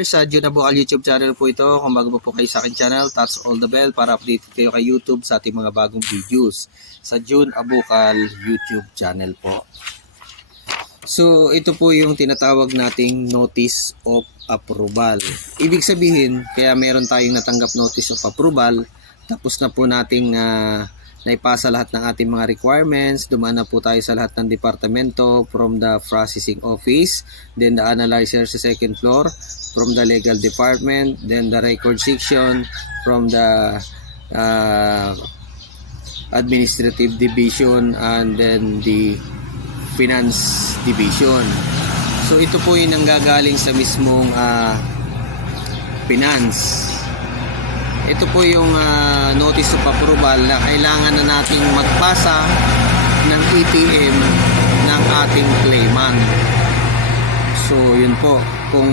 Sa Juna Bukal YouTube channel po ito. Kung bago po kayo sa akin channel, touch all the bell para update kayo kay YouTube sa ating mga bagong videos. Sa June Abukal YouTube channel po. So, ito po yung tinatawag nating notice of approval. Ibig sabihin, kaya meron tayong natanggap notice of approval, tapos na po nating ah, naipasa lahat ng ating mga requirements, dumaan na po tayo sa lahat ng departamento from the processing office, then the analyzer sa second floor, from the legal department, then the record section, from the ah, administrative division, and then the finance division. So ito po yung nanggagaling sa mismong ah, finance. Ito po yung ah, notice of approval na kailangan na nating magpasa ng ATM ng ating claimant. So yun po, kung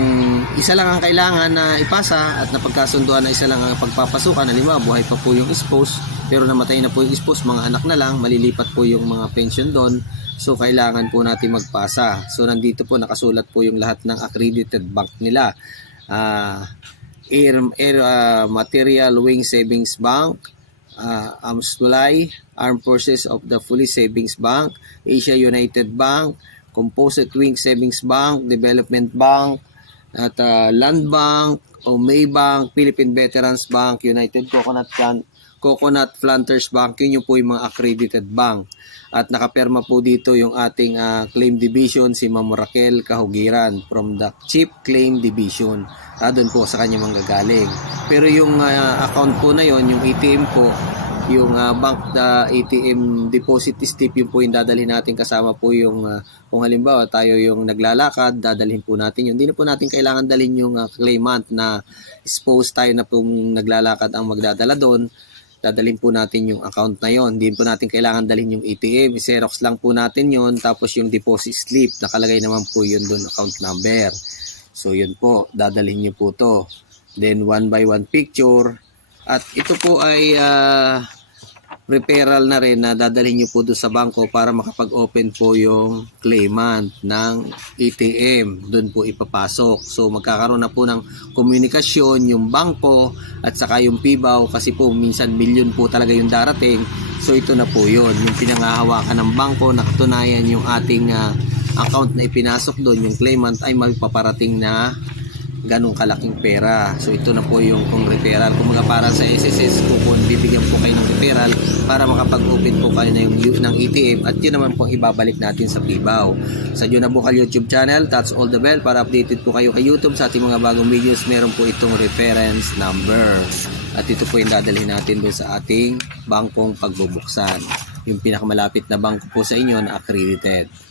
isa lang ang kailangan na ipasa at napagkasunduan na isa lang ang pagpapasukan, halimbawa buhay pa po yung spouse, pero namatay na po yung spouse, mga anak na lang, malilipat po yung mga pension doon, so kailangan po natin magpasa. So nandito po nakasulat po yung lahat ng accredited bank nila. Ah, Air, Air ah, Material Wing Savings Bank, uh, Amsulay, Armed Forces of the Police Savings Bank, Asia United Bank, Composite Wing Savings Bank, Development Bank, at ah, Land Bank, Omay Bank, Philippine Veterans Bank, United Coconut Plant, Coconut Planters Bank, yun yung po yung mga accredited bank. At nakaperma po dito yung ating ah, claim division, si Ma'am Raquel Kahugiran from the Chief Claim Division. Ah, doon po sa kanya manggagaling. Pero yung ah, account po na yon yung ATM po, yung ah, bank the ATM deposit slip yung po yung dadalhin natin kasama po yung ah, kung halimbawa tayo yung naglalakad dadalhin po natin yun hindi na po natin kailangan dalhin yung ah, claimant na expose tayo na pong naglalakad ang magdadala doon dadalhin po natin yung account na yon. Hindi po natin kailangan dalhin yung ATM i-xerox lang po natin yon tapos yung deposit slip. Nakalagay naman po yun doon account number. So yun po dadalhin niyo po to. Then one by one picture. At ito po ay ah, referral na rin na dadalhin nyo po doon sa bangko para makapag-open po yung claimant ng ATM. Doon po ipapasok. So magkakaroon na po ng komunikasyon yung bangko at saka yung PIBAW kasi po minsan milyon po talaga yung darating. So ito na po yun. Yung pinangahawakan ng bangko, nakatunayan yung ating ah, account na ipinasok doon, yung claimant ay magpaparating na ganong kalaking pera. So ito na po yung kung referral. Kung mga para sa SSS, kung bibigyan po kayo ng referral para makapag-open po kayo yung, ng ATM at yun naman po ibabalik natin sa PIBAW. Sa Juna Bukal YouTube channel, touch all the bell para updated po kayo kay YouTube sa ating mga bagong videos. Meron po itong reference number. At ito po yung dadalhin natin doon sa ating bangkong pagbubuksan. Yung pinakamalapit na bangko po sa inyo na accredited.